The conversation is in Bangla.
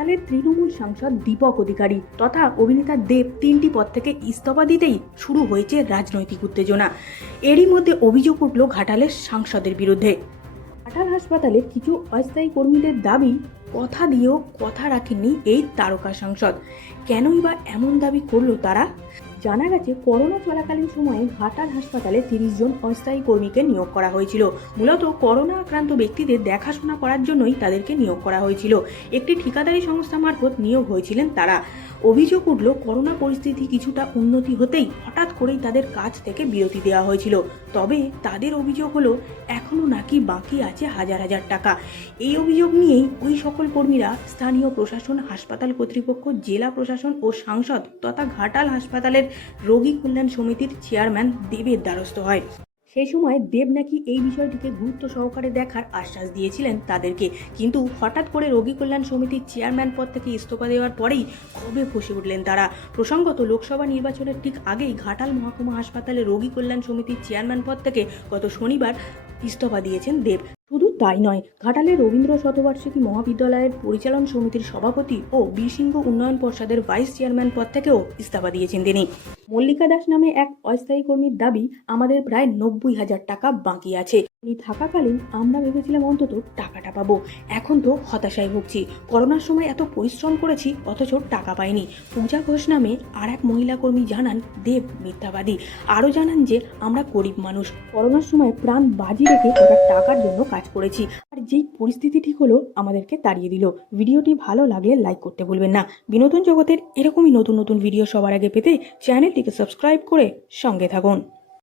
ঘাটালের তৃণমূল সাংসদ দীপক অধিকারী তথা অভিনেতা দেব তিনটি পদ থেকে ইস্তফা দিতেই শুরু হয়েছে রাজনৈতিক উত্তেজনা। এরই মধ্যে অভিযোগ উঠল ঘাটালের সাংসদের বিরুদ্ধে। ঘাটাল হাসপাতালে কিছু অস্থায়ী কর্মীদের দাবি, কথা দিয়েও কথা রাখেননি এই তারকা সাংসদ। কেনই বা এমন দাবি করল তারা? জানা গেছে, করোনা চলাকালীন সময়ে ঘাটাল হাসপাতালে তিরিশ জন অস্থায়ী কর্মীকে নিয়োগ করা হয়েছিল। মূলত করোনা আক্রান্ত ব্যক্তিদের দেখাশোনা করার জন্যই তাদেরকে নিয়োগ করা হয়েছিল। একটি ঠিকাদারি সংস্থা মারফত নিয়োগ হয়েছিলেন তারা। অভিযোগ উঠল, করোনা পরিস্থিতি কিছুটা উন্নতি হতেই হঠাৎ করেই তাদের কাজ থেকে বিরতি দেওয়া হয়েছিল। তবে তাদের অভিযোগ হলো এখনও নাকি বাকি আছে হাজার হাজার টাকা। এই অভিযোগ নিয়েই ওই সকল কর্মীরা স্থানীয় প্রশাসন, হাসপাতাল কর্তৃপক্ষ, জেলা প্রশাসন ও সাংসদ তথা ঘাটাল হাসপাতালের রোগী কল্যাণ সমিতির চেয়ারম্যান দেবের দ্বারস্থ হয়। সেই সময় দেব নাকি এই বিষয়টিকে গুরুত্ব সহকারে দেখার আশ্বাস দিয়েছিলেন তাদেরকে। কিন্তু হঠাৎ করে রোগী কল্যাণ সমিতির চেয়ারম্যান পদ থেকে ইস্তফা দেওয়ার পরেই ক্ষোভে ফসে উঠলেন তারা। প্রসঙ্গত লোকসভা নির্বাচনের ঠিক আগেই ঘাটাল মহকুমা হাসপাতালে রোগী কল্যাণ সমিতির চেয়ারম্যান পদ থেকে গত শনিবার ইস্তফা দিয়েছেন দেব। তাই নয়। ঘাটালের রবীন্দ্র শতবার্ষিকী মহাবিদ্যালয়ের পরিচালন সমিতির সভাপতি ও বীরসিংহ উন্নয়ন পর্ষদের ভাইস চেয়ারম্যান পদ থেকেও ইস্তফা দিয়েছেন তিনি। মল্লিকা দাস নামে এক অস্থায়ী কর্মীর দাবি, আমাদের প্রায় নব্বই হাজার টাকা বাকি আছে। উনি থাকাকালীন আমরা ভেবেছিলাম অন্তত টাকাটা পাবো। এখন তো হতাশায় ভুগছি। করোনার সময় এত পরিশ্রম করেছি, অথচ টাকা পাইনি। পূজা ঘোষ নামে আর এক মহিলা কর্মী জানান, দেব মিথ্যাবাদী। আরও জানান যে, আমরা গরিব মানুষ। করোনার সময় প্রাণ বাজি রেখে টাকার জন্য কাজ করেছি। আর যেই পরিস্থিতি ঠিক হলো, আমাদেরকে তাড়িয়ে দিল। ভিডিওটি ভালো লাগলে লাইক করতে ভুলবেন না। বিনোদন জগতের এরকমই নতুন নতুন ভিডিও সবার আগে পেতে চ্যানেলটিকে সাবস্ক্রাইব করে সঙ্গে থাকুন।